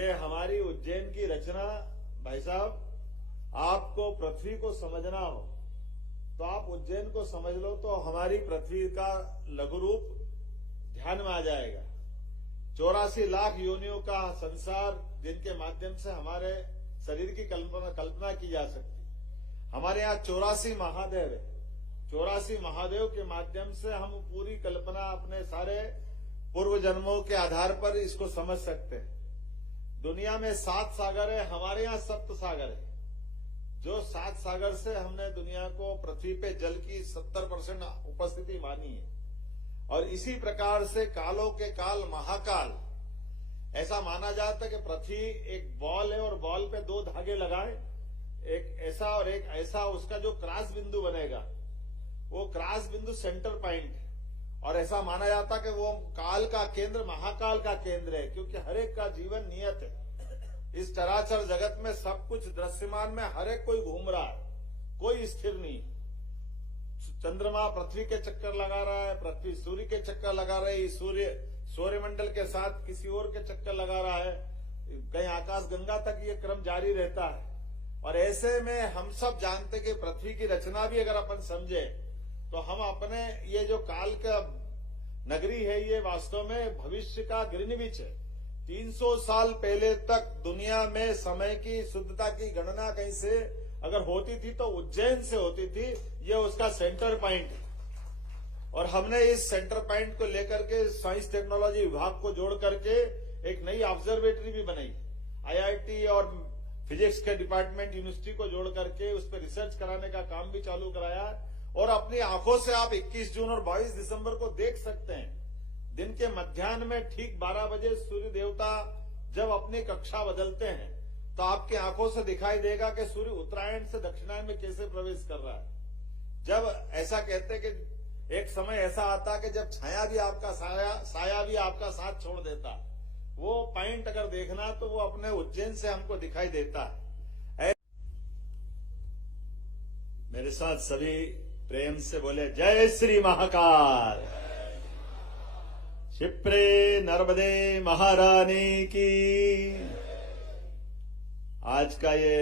ये हमारी उज्जैन की रचना, भाई साहब, आपको पृथ्वी को समझना हो तो आप उज्जैन को समझ लो तो हमारी पृथ्वी का लघु रूप ध्यान में आ जाएगा। 84 लाख योनियों का संसार जिनके माध्यम से हमारे शरीर की कल्पना की जा सकती। हमारे यहाँ 84 महादेव है। 84 महादेव के माध्यम से हम पूरी कल्पना अपने सारे पूर्व जन्मों के आधार पर इसको समझ सकते हैं। दुनिया में 7 सागर है, हमारे यहाँ 7 सागर है। जो 7 सागर से हमने दुनिया को पृथ्वी पे जल की 70% उपस्थिति मानी है। और इसी प्रकार से कालों के काल महाकाल, ऐसा माना जाता है कि पृथ्वी एक बॉल है और बॉल पे 2 धागे लगाए, एक ऐसा और एक ऐसा, उसका जो क्रॉस बिंदु बनेगा वो क्रॉस बिंदु सेंटर पॉइंट है। और ऐसा माना जाता कि वो काल का केंद्र महाकाल का केंद्र है, क्योंकि हर एक का जीवन नियत है। इस चराचर जगत में सब कुछ दृश्यमान में हर एक कोई घूम रहा है, कोई स्थिर नहीं। चंद्रमा पृथ्वी के चक्कर लगा रहा है, पृथ्वी सूर्य के चक्कर लगा रही है, सूर्य सौरमंडल के साथ किसी और के चक्कर लगा रहा है, कहीं आकाश गंगा तक ये क्रम जारी रहता है। और ऐसे में हम सब जानते कि पृथ्वी की रचना भी अगर अपन समझे तो हम अपने ये जो काल का नगरी है, ये वास्तव में भविष्य का ग्रीनविच है। 300 साल पहले तक दुनिया में समय की शुद्धता की गणना कहीं से अगर होती थी तो उज्जैन से होती थी। ये उसका सेंटर पॉइंट है। और हमने इस सेंटर पॉइंट को लेकर के साइंस टेक्नोलॉजी विभाग को जोड़ करके एक नई ऑब्जर्वेटरी भी बनाई। IIT और फिजिक्स के डिपार्टमेंट यूनिवर्सिटी को जोड़ करके उस पर रिसर्च कराने का काम भी चालू कराया। और अपनी आंखों से आप 21 जून और 22 दिसंबर को देख सकते हैं। दिन के मध्याह्न में ठीक 12 बजे सूर्य देवता जब अपनी कक्षा बदलते हैं तो आपकी आंखों से दिखाई देगा कि सूर्य उत्तरायण से दक्षिणायन में कैसे प्रवेश कर रहा है। जब ऐसा कहते हैं कि एक समय ऐसा आता कि जब छाया भी आपका साया भी आपका साथ छोड़ देता, वो पॉइंट अगर देखना तो वो अपने उज्जैन से हमको दिखाई देता है। मेरे साथ सभी प्रेम से बोले जय श्री महाकाल। क्षिप्रे नर्मदे महारानी की। आज का ये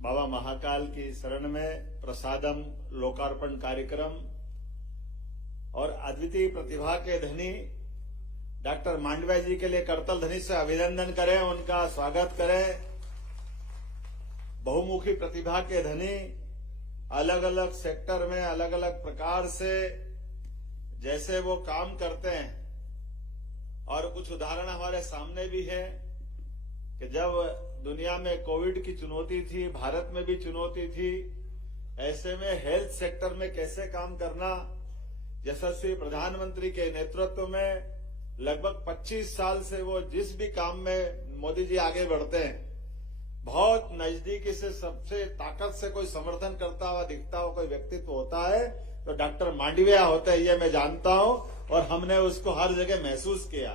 बाबा महाकाल की शरण में प्रसादम लोकार्पण कार्यक्रम और अद्वितीय प्रतिभा के धनी डॉक्टर मांडविया जी के लिए करतल ध्वनि से अभिनंदन करें, उनका स्वागत करें। बहुमुखी प्रतिभा के धनी, अलग अलग सेक्टर में अलग अलग प्रकार से जैसे वो काम करते हैं। और कुछ उदाहरण हमारे सामने भी है कि जब दुनिया में कोविड की चुनौती थी, भारत में भी चुनौती थी, ऐसे में हेल्थ सेक्टर में कैसे काम करना। यशस्वी प्रधानमंत्री के नेतृत्व में लगभग 25 साल से वो जिस भी काम में मोदी जी आगे बढ़ते हैं, बहुत नजदीकी से सबसे ताकत से कोई समर्थन करता हुआ दिखता हुआ कोई व्यक्तित्व होता है तो डॉक्टर मांडविया होता है, ये मैं जानता हूं। और हमने उसको हर जगह महसूस किया।